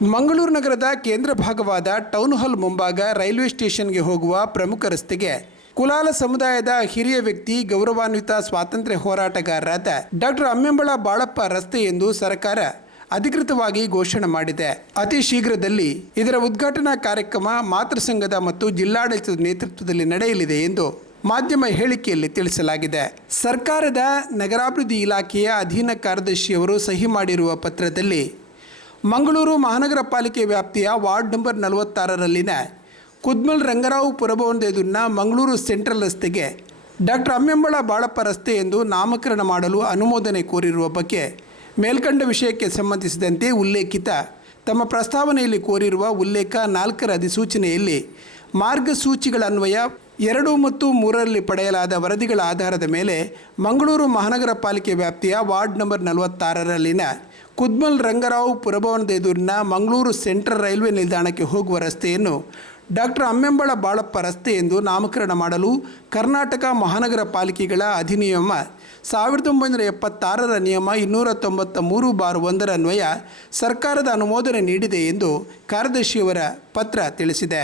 ಮಂಗಳೂರು ನಗರದ ಕೇಂದ್ರ ಭಾಗವಾದ ಟೌನ್ ಹಾಲ್ ಮುಂಭಾಗ ರೈಲ್ವೆ ಸ್ಟೇಷನ್ಗೆ ಹೋಗುವ ಪ್ರಮುಖ ರಸ್ತೆಗೆ ಕುಲಾಲ ಸಮುದಾಯದ ಹಿರಿಯ ವ್ಯಕ್ತಿ ಗೌರವಾನ್ವಿತ ಸ್ವಾತಂತ್ರ್ಯ ಹೋರಾಟಗಾರರಾದ ಡಾಕ್ಟರ್ ಅಮ್ಮೆಂಬಳ ಬಾಳಪ್ಪ ರಸ್ತೆ ಎಂದು ಸರ್ಕಾರ ಅಧಿಕೃತವಾಗಿ ಘೋಷಣೆ ಮಾಡಿದೆ. ಅತಿ ಶೀಘ್ರದಲ್ಲಿ ಇದರ ಉದ್ಘಾಟನಾ ಕಾರ್ಯಕ್ರಮ ಮಾತೃ ಸಂಘದ ಮತ್ತು ಜಿಲ್ಲಾಡಳಿತದ ನೇತೃತ್ವದಲ್ಲಿ ನಡೆಯಲಿದೆ ಎಂದು ಮಾಧ್ಯಮ ಹೇಳಿಕೆಯಲ್ಲಿ ತಿಳಿಸಲಾಗಿದೆ. ಸರ್ಕಾರದ ನಗರಾಭಿವೃದ್ಧಿ ಇಲಾಖೆಯ ಅಧೀನ ಕಾರ್ಯದರ್ಶಿಯವರು ಸಹಿ ಮಾಡಿರುವ ಪತ್ರದಲ್ಲಿ ಮಂಗಳೂರು ಮಹಾನಗರ ಪಾಲಿಕೆ ವ್ಯಾಪ್ತಿಯ ವಾರ್ಡ್ ನಂಬರ್ 46ರಲ್ಲಿನ ಕುದ್ಮಲ್ ರಂಗರಾವ್ ಪುರಭವನದ ಎದುರಿನ ಮಂಗಳೂರು ಸೆಂಟ್ರಲ್ ರಸ್ತೆಗೆ ಡಾಕ್ಟರ್ ಅಮ್ಮೆಂಬಳ ಬಾಳಪ್ಪ ರಸ್ತೆ ಎಂದು ನಾಮಕರಣ ಮಾಡಲು ಅನುಮೋದನೆ ಕೋರಿರುವ ಬಗ್ಗೆ ಮೇಲ್ಕಂಡ ವಿಷಯಕ್ಕೆ ಸಂಬಂಧಿಸಿದಂತೆ ಉಲ್ಲೇಖಿತ ತಮ್ಮ ಪ್ರಸ್ತಾವನೆಯಲ್ಲಿ ಕೋರಿರುವ ಉಲ್ಲೇಖ 4ರ ಅಧಿಸೂಚನೆಯಲ್ಲಿ ಮಾರ್ಗಸೂಚಿಗಳ ಅನ್ವಯ 2 ಮತ್ತು 3ರಲ್ಲಿ ಪಡೆಯಲಾದ ವರದಿಗಳ ಆಧಾರದ ಮೇಲೆ ಮಂಗಳೂರು ಮಹಾನಗರ ಪಾಲಿಕೆ ವ್ಯಾಪ್ತಿಯ ವಾರ್ಡ್ ನಂಬರ್ 46ರಲ್ಲಿನ ಕುದ್ಮಲ್ ರಂಗರಾವ್ ಪುರಭವನದ ಎದುರಿನ ಮಂಗಳೂರು ಸೆಂಟ್ರಲ್ ರೈಲ್ವೆ ನಿಲ್ದಾಣಕ್ಕೆ ಹೋಗುವ ರಸ್ತೆಯನ್ನು ಡಾಕ್ಟರ್ ಅಮ್ಮೆಂಬಳ ಬಾಳಪ್ಪ ರಸ್ತೆ ಎಂದು ನಾಮಕರಣ ಮಾಡಲು ಕರ್ನಾಟಕ ಮಹಾನಗರ ಪಾಲಿಕೆಗಳ ಅಧಿನಿಯಮ 1976ರ ನಿಯಮ 293/1 ಅನ್ವಯ ಸರ್ಕಾರದ ಅನುಮೋದನೆ ನೀಡಿದೆ ಎಂದು ಕಾರ್ಯದರ್ಶಿಯವರ ಪತ್ರ ತಿಳಿಸಿದೆ.